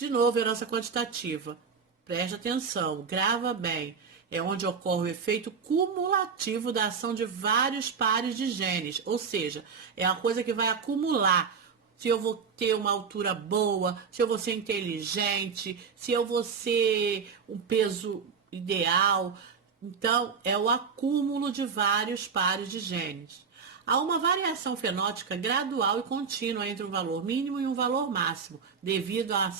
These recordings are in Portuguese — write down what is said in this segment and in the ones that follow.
De novo, herança quantitativa. Preste atenção, grava bem. É onde ocorre o efeito cumulativo da ação de vários pares de genes. Ou seja, é uma coisa que vai acumular. Se eu vou ter uma altura boa, se eu vou ser inteligente, se eu vou ser um peso ideal. Então, é o acúmulo de vários pares de genes. Há uma variação fenótica gradual e contínua entre um valor mínimo e um valor máximo, devido à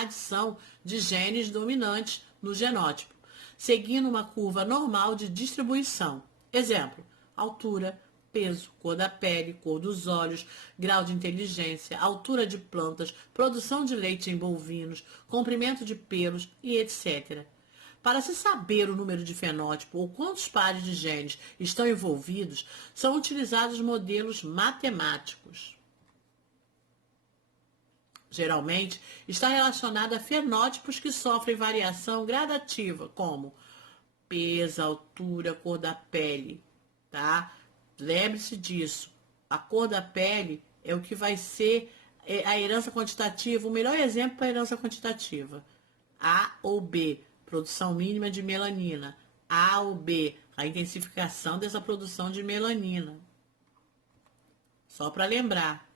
adição de genes dominantes no genótipo, seguindo uma curva normal de distribuição. Exemplo: altura, peso, cor da pele, cor dos olhos, grau de inteligência, altura de plantas, produção de leite em bovinos, comprimento de pelos e etc. Para se saber o número de fenótipo ou quantos pares de genes estão envolvidos, são utilizados modelos matemáticos. Geralmente, está relacionado a fenótipos que sofrem variação gradativa, como peso, altura, cor da pele, tá? Lembre-se disso. A cor da pele é o que vai ser a herança quantitativa, o melhor exemplo para a herança quantitativa. A ou B, produção mínima de melanina. A ou B, a intensificação dessa produção de melanina. Só para lembrar.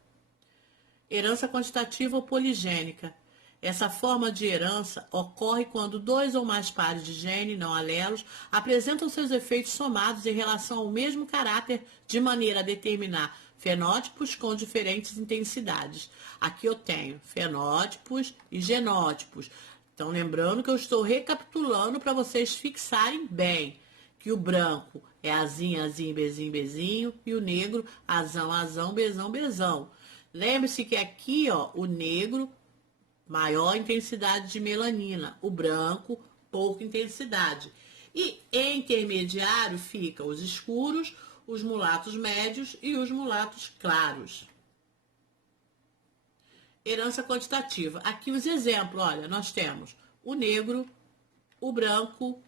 Herança quantitativa ou poligênica. Essa forma de herança ocorre quando dois ou mais pares de gene não alelos apresentam seus efeitos somados em relação ao mesmo caráter, de maneira a determinar fenótipos com diferentes intensidades. Aqui eu tenho fenótipos e genótipos. Então, lembrando que eu estou recapitulando para vocês fixarem bem que o branco é azinho, azinho, bezinho, bezinho, e o negro, azão, azão, bezão, bezão. Lembre-se que aqui, ó, o negro, maior intensidade de melanina, o branco, pouca intensidade. E em intermediário ficam os escuros, os mulatos médios e os mulatos claros. Herança quantitativa. Aqui os exemplos, olha, nós temos o negro, o branco,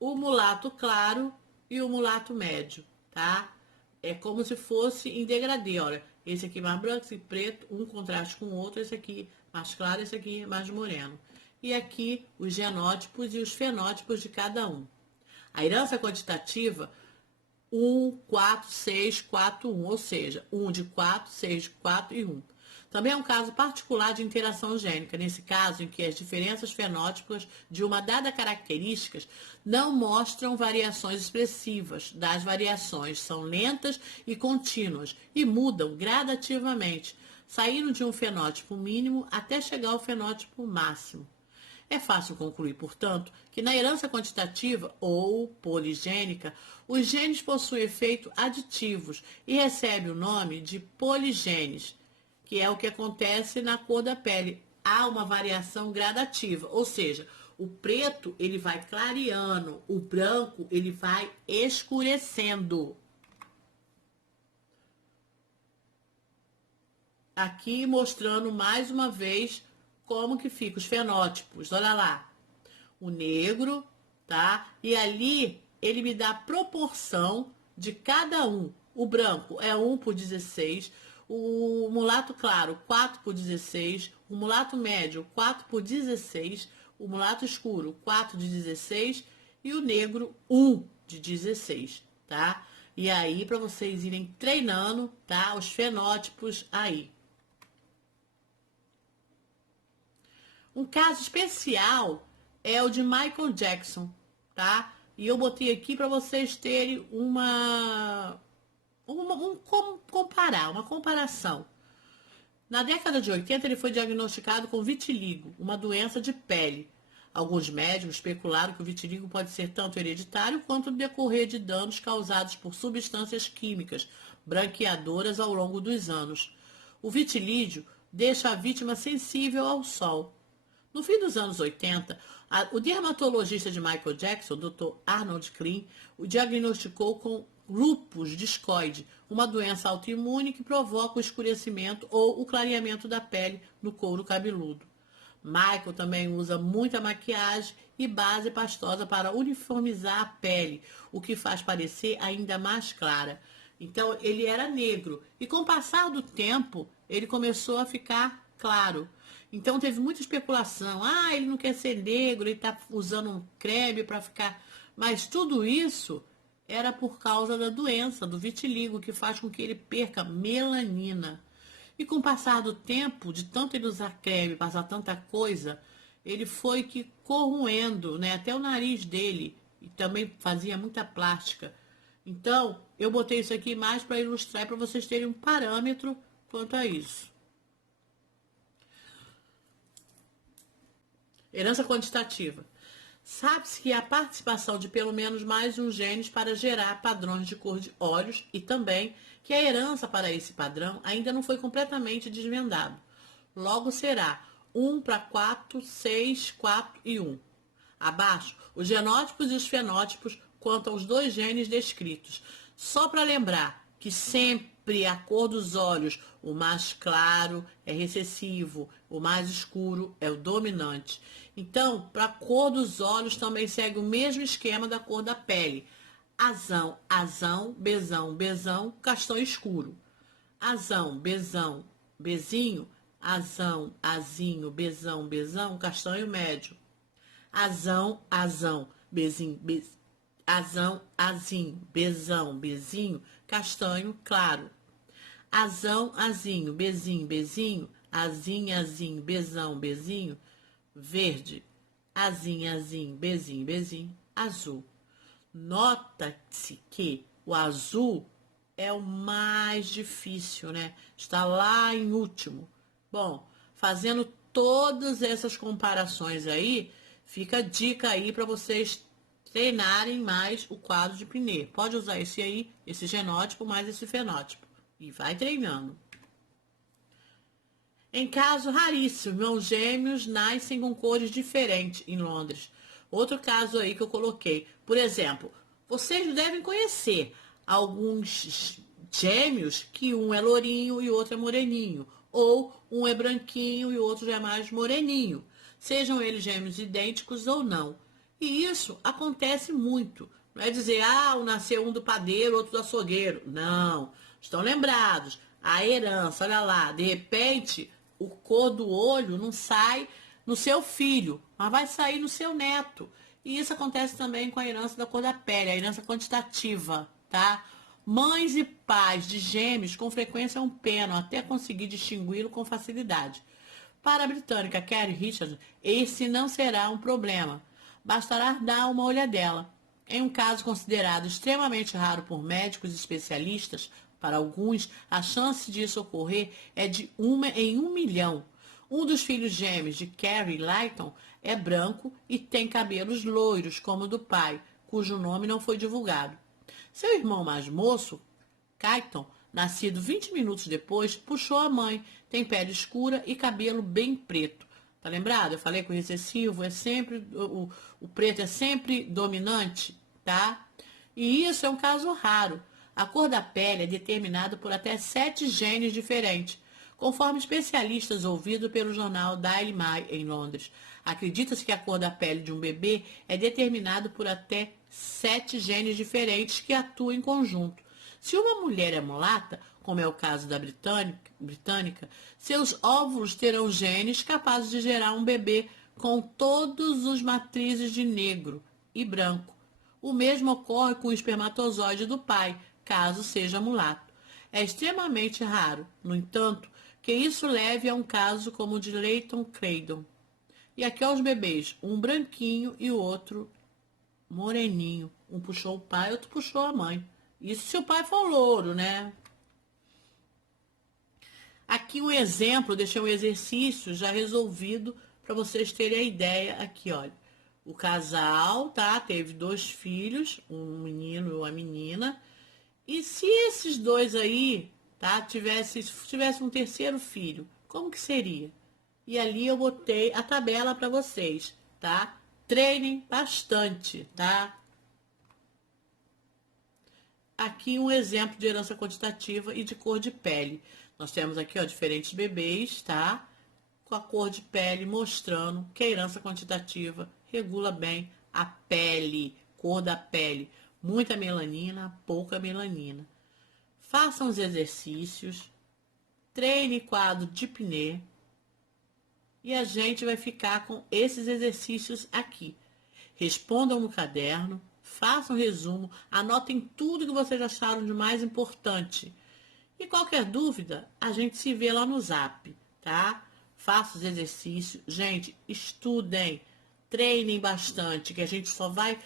o mulato claro e o mulato médio, tá? É como se fosse em degradê, olha. Esse aqui mais branco, esse preto, um contraste com o outro, esse aqui mais claro, esse aqui mais moreno. E aqui os genótipos e os fenótipos de cada um. A herança quantitativa, 1, 4, 6, 4, 1, ou seja, 1 de 4, 6 de 4 e 1. Também é um caso particular de interação gênica, nesse caso em que as diferenças fenótipicas de uma dada característica não mostram variações expressivas. Das variações são lentas e contínuas e mudam gradativamente, saindo de um fenótipo mínimo até chegar ao fenótipo máximo. É fácil concluir, portanto, que na herança quantitativa ou poligênica, os genes possuem efeitos aditivos e recebem o nome de poligenes, que é o que acontece na cor da pele. Há uma variação gradativa, ou seja, o preto ele vai clareando, o branco ele vai escurecendo. Aqui mostrando mais uma vez como que fica os fenótipos. Olha lá, o negro, tá? E ali ele me dá a proporção de cada um. O branco é 1 por 16, o mulato claro 4 por 16, o mulato médio 4 por 16, o mulato escuro 4 de 16 e o negro 1 de 16, tá? E aí para vocês irem treinando, tá? Os fenótipos aí. Um caso especial é o de Michael Jackson, tá? E eu botei aqui para vocês terem uma comparação. Na década de 80, ele foi diagnosticado com vitiligo, uma doença de pele. Alguns médicos especularam que o vitiligo pode ser tanto hereditário quanto decorrer de danos causados por substâncias químicas branqueadoras ao longo dos anos. O vitilígio deixa a vítima sensível ao sol. No fim dos anos 80, o dermatologista de Michael Jackson, Dr. Arnold Klein, o diagnosticou com lúpus discoide, uma doença autoimune que provoca o escurecimento ou o clareamento da pele no couro cabeludo. Michael também usa muita maquiagem e base pastosa para uniformizar a pele, o que faz parecer ainda mais clara. Então, ele era negro e com o passar do tempo, ele começou a ficar claro. Então teve muita especulação. Ah, ele não quer ser negro, ele está usando um creme para ficar. Mas tudo isso era por causa da doença, do vitiligo, que faz com que ele perca melanina. E com o passar do tempo, de tanto ele usar creme, passar tanta coisa, ele foi que corroendo, né? Até o nariz dele. E também fazia muita plástica. Então, eu botei isso aqui mais para ilustrar, para vocês terem um parâmetro quanto a isso. Herança quantitativa. Sabe-se que há participação de pelo menos mais um gene para gerar padrões de cor de olhos e também que a herança para esse padrão ainda não foi completamente desvendado. Logo será 1 para 4, 6, 4 e 1. Abaixo, os genótipos e os fenótipos quanto aos dois genes descritos. Só para lembrar que sempre a cor dos olhos, o mais claro é recessivo, o mais escuro é o dominante. Então, para a cor dos olhos também segue o mesmo esquema da cor da pele. Azão, azão, bezão, bezão, castanho escuro. Azão, bezão, bezinho, azão, azinho, bezão, bezão, castanho médio. Azão, azão, bezinho, azão, azinho, bezão, bezinho, castanho claro. Azão, azinho, bezinho, bezinho, azinho, azinho, bezão, bezinho, verde. Azinho, azinho, bezinho, bezinho, azul. Nota-se que o azul é o mais difícil, né? Está lá em último. Bom, fazendo todas essas comparações aí, fica a dica aí para vocês treinarem mais o quadro de Pinner. Pode usar esse aí, esse genótipo, mais esse fenótipo. E vai treinando. Em caso raríssimo, irmãos gêmeos nascem com cores diferentes em Londres. Outro caso aí que eu coloquei. Por exemplo, vocês devem conhecer alguns gêmeos que um é lourinho e o outro é moreninho. Ou um é branquinho e o outro já é mais moreninho. Sejam eles gêmeos idênticos ou não. E isso acontece muito. Não é dizer, um nasceu um do padeiro, outro do açougueiro. Não. Estão lembrados. A herança, olha lá, de repente, o cor do olho não sai no seu filho, mas vai sair no seu neto. E isso acontece também com a herança da cor da pele, a herança quantitativa, tá? Mães e pais de gêmeos com frequência penam até conseguir distingui-lo com facilidade. Para a britânica Carrie Richards, esse não será um problema. Bastará dar uma olhadela. Em um caso considerado extremamente raro por médicos especialistas, para alguns, a chance disso ocorrer é de 1 em 1 milhão. Um dos filhos gêmeos de Carrie Lighton é branco e tem cabelos loiros, como o do pai, cujo nome não foi divulgado. Seu irmão mais moço, Kaiton, nascido 20 minutos depois, puxou a mãe, tem pele escura e cabelo bem preto. Tá lembrado? Eu falei que o recessivo é sempre, o preto é sempre dominante, tá? E isso é um caso raro. A cor da pele é determinada por até 7 genes diferentes, conforme especialistas ouvidos pelo jornal Daily Mail em Londres. Acredita-se que a cor da pele de um bebê é determinada por até 7 genes diferentes que atuam em conjunto. Se uma mulher é mulata, como é o caso da britânica, seus óvulos terão genes capazes de gerar um bebê com todos os matrizes de negro e branco. O mesmo ocorre com o espermatozoide do pai, caso seja mulato. É extremamente raro, no entanto, que isso leve a um caso como o de Leighton Claydon. E aqui ó, os bebês, um branquinho e o outro moreninho. Um puxou o pai, outro puxou a mãe. Isso se o pai for louro, né? Aqui um exemplo, deixei um exercício já resolvido para vocês terem a ideia. Aqui, olha. O casal, tá? Teve 2 filhos, um menino e uma menina. E se esses dois aí, tá? Tivesse um terceiro filho, como que seria? E ali eu botei a tabela para vocês, tá? Treinem bastante, tá? Aqui um exemplo de herança quantitativa e de cor de pele. Nós temos aqui, ó, diferentes bebês, tá? Com a cor de pele mostrando que a herança quantitativa regula bem a pele, cor da pele. Muita melanina, pouca melanina. Façam os exercícios. Treine quadro de Pinner. e a gente vai ficar com esses exercícios aqui. Respondam no caderno, façam um resumo, anotem tudo que vocês acharam de mais importante. E qualquer dúvida, a gente se vê lá no Zap, tá? Faça os exercícios. Gente, estudem, treinem bastante, que a gente só vai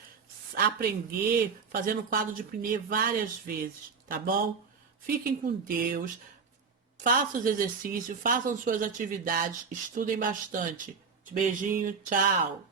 aprender fazendo quadro de pneu várias vezes, tá bom? Fiquem com Deus, façam os exercícios, façam suas atividades, estudem bastante. Beijinho, tchau!